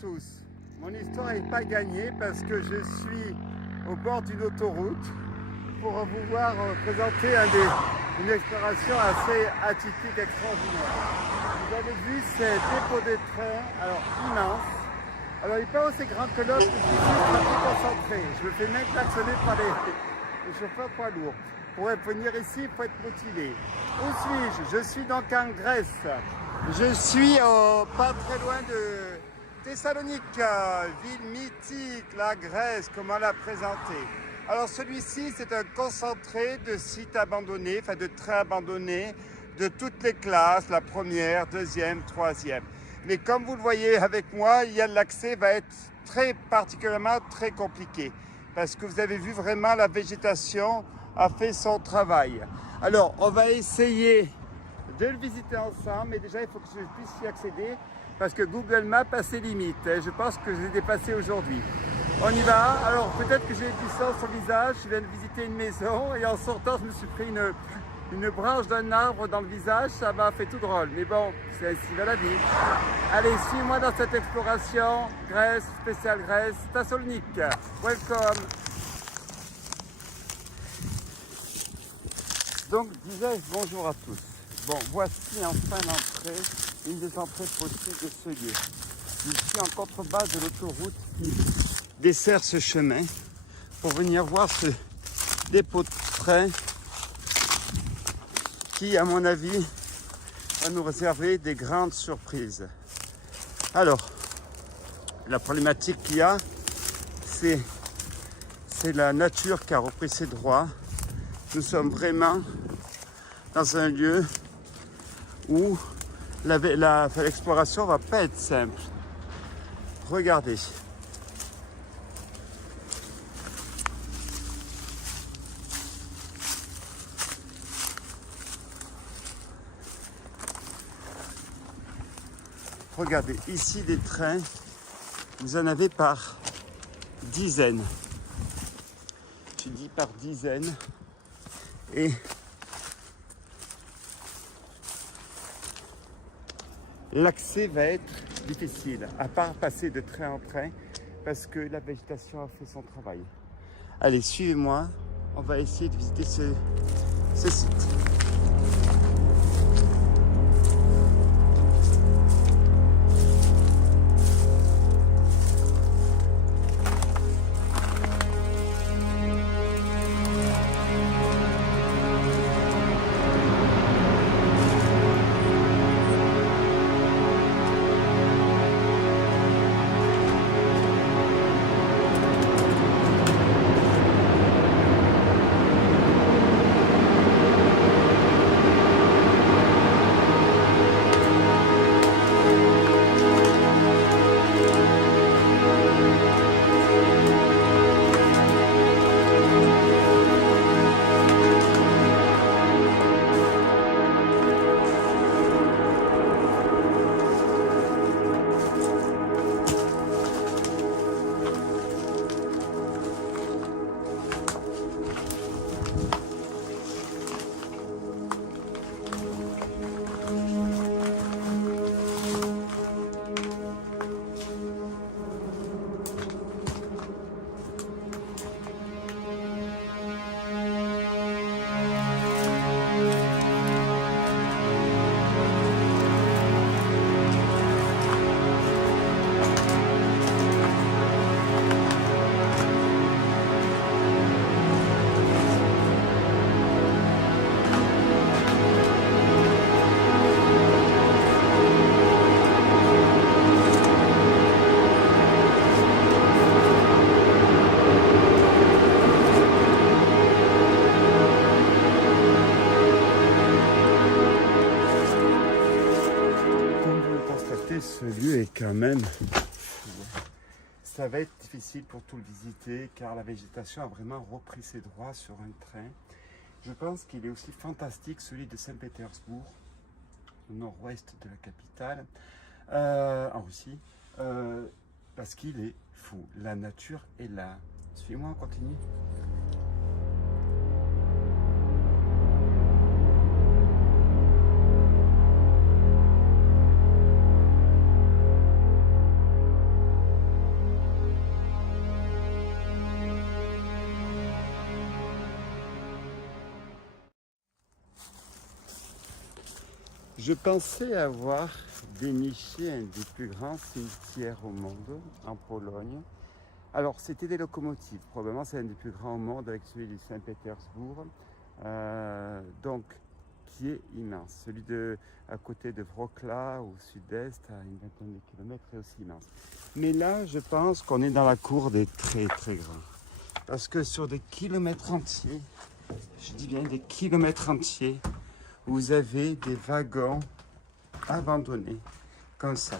tous. Mon histoire n'est pas gagnée parce que je suis au bord d'une autoroute pour vous voir présenter une exploration assez atypique, extraordinaire. Vous avez vu ces dépôts de train, alors immense. Alors il n'est pas aussi grand que l'autre, je suis très concentré. Je me fais même klaxonner par les chauffeurs poids lourds. Pour venir ici, il faut être motivé. Où suis-je? Je suis donc en Grèce. Je suis pas très loin de Thessalonique, ville mythique, la Grèce, comment la présenter. Alors celui-ci, c'est un concentré de sites abandonnés, enfin de trains abandonnés, de toutes les classes, la première, deuxième, troisième. Mais comme vous le voyez avec moi, l'accès va être particulièrement très compliqué. Parce que vous avez vu vraiment la végétation a fait son travail. Alors, on va essayer de le visiter ensemble, mais déjà il faut que je puisse y accéder parce que Google Maps a ses limites. Je pense que je l'ai dépassé aujourd'hui. On y va. Alors peut-être que j'ai une puissance sur le visage, je viens de visiter une maison et en sortant je me suis pris une branche d'un arbre dans le visage, ça m'a fait tout drôle. Mais bon, c'est ainsi va la vie. Allez, suis-moi dans cette exploration. Grèce, spéciale Grèce, Thessalonique. Welcome. Donc disais-je bonjour à tous. Bon, voici enfin l'entrée, une des entrées possibles de ce lieu. Je suis en contrebas de l'autoroute qui dessert ce chemin pour venir voir ce dépôt de train qui, à mon avis, va nous réserver des grandes surprises. Alors, la problématique qu'il y a, c'est la nature qui a repris ses droits. Nous sommes vraiment dans un lieu où l'exploration va pas être simple. Regardez. Regardez, ici des trains, vous en avez par dizaines. Tu dis par dizaines. Et l'accès va être difficile, à part passer de train en train, parce que la végétation a fait son travail. Allez, suivez-moi, on va essayer de visiter ce site. Ce lieu est quand même, ça va être difficile pour tout le visiter car la végétation a vraiment repris ses droits sur un train. Je pense qu'il est aussi fantastique celui de Saint-Pétersbourg, au nord-ouest de la capitale, en Russie, parce qu'il est fou. La nature est là. Suis-moi, on continue. Je pensais avoir déniché un des plus grands cimetières au monde, en Pologne. Alors, c'était des locomotives. Probablement, c'est un des plus grands au monde avec celui de Saint-Pétersbourg. Donc, qui est immense. Celui à côté de Wrocław, au sud-est, à une vingtaine de kilomètres, est aussi immense. Mais là, je pense qu'on est dans la cour des très, très grands. Parce que sur des kilomètres entiers, je dis bien des kilomètres entiers, vous avez des wagons abandonnés, comme ça.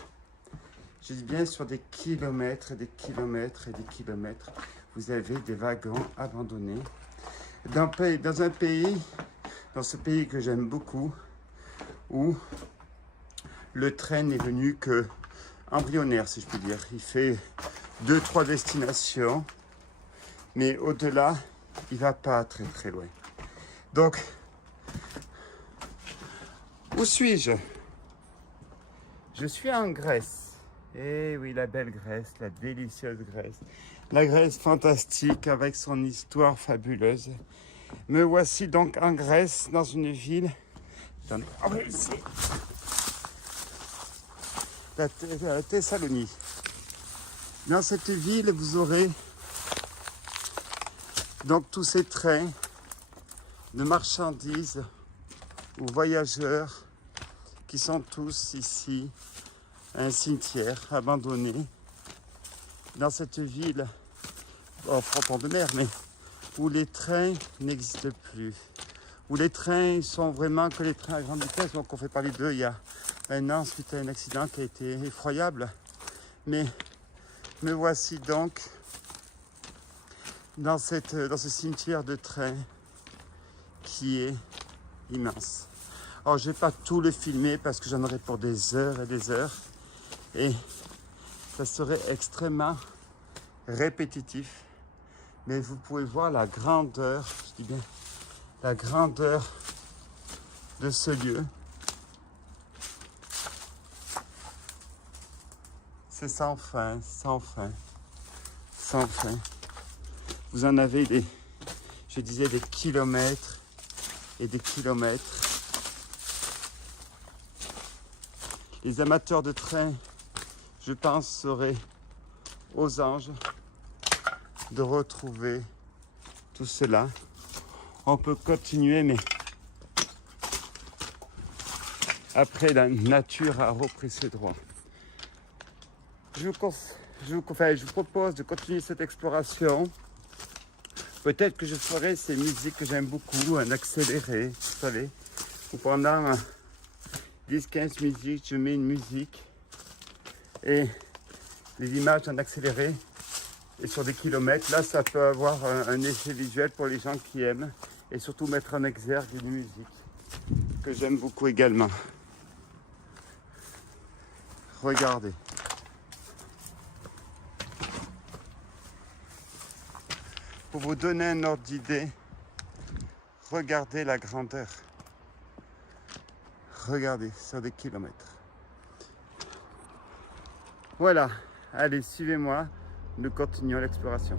Je dis bien sur des kilomètres et des kilomètres et des kilomètres, vous avez des wagons abandonnés. Dans ce pays que j'aime beaucoup, où le train n'est venu que embryonnaire, si je puis dire. Il fait 2-3 destinations, mais au-delà, il ne va pas très très loin. Donc, où suis-je? Je suis en Grèce. Eh oui, la belle Grèce, la délicieuse Grèce. La Grèce fantastique avec son histoire fabuleuse. Me voici donc en Grèce, dans une ville. Attendez, la Thessalonique. Dans cette ville, vous aurez donc tous ces trains de marchandises ou voyageurs qui sont tous ici à un cimetière abandonné dans cette ville au fronton de mer, mais où les trains n'existent plus, où les trains sont vraiment que les trains à grande vitesse. Donc on fait parler d'eux il y a un an suite à un accident qui a été effroyable. Mais me voici donc dans ce cimetière de trains qui est immense. Alors je ne vais pas tout le filmer parce que j'en aurai pour des heures et des heures. Et ça serait extrêmement répétitif. Mais vous pouvez voir la grandeur, je dis bien, la grandeur de ce lieu. C'est sans fin, sans fin, sans fin. Vous en avez je disais, des kilomètres et des kilomètres. Les amateurs de train, je pense, seraient aux anges de retrouver tout cela. On peut continuer, mais après, la nature a repris ses droits. Je vous propose de continuer cette exploration. Peut-être que je ferai ces musiques que j'aime beaucoup, en accéléré, vous savez, ou pendant 10-15 musiques, je mets une musique et les images en accéléré et sur des kilomètres. Là, ça peut avoir un effet visuel pour les gens qui aiment et surtout mettre en exergue une musique que j'aime beaucoup également. Regardez. Pour vous donner un ordre d'idée, regardez la grandeur. Regardez, sur des kilomètres. Voilà, allez, suivez-moi, nous continuons l'exploration.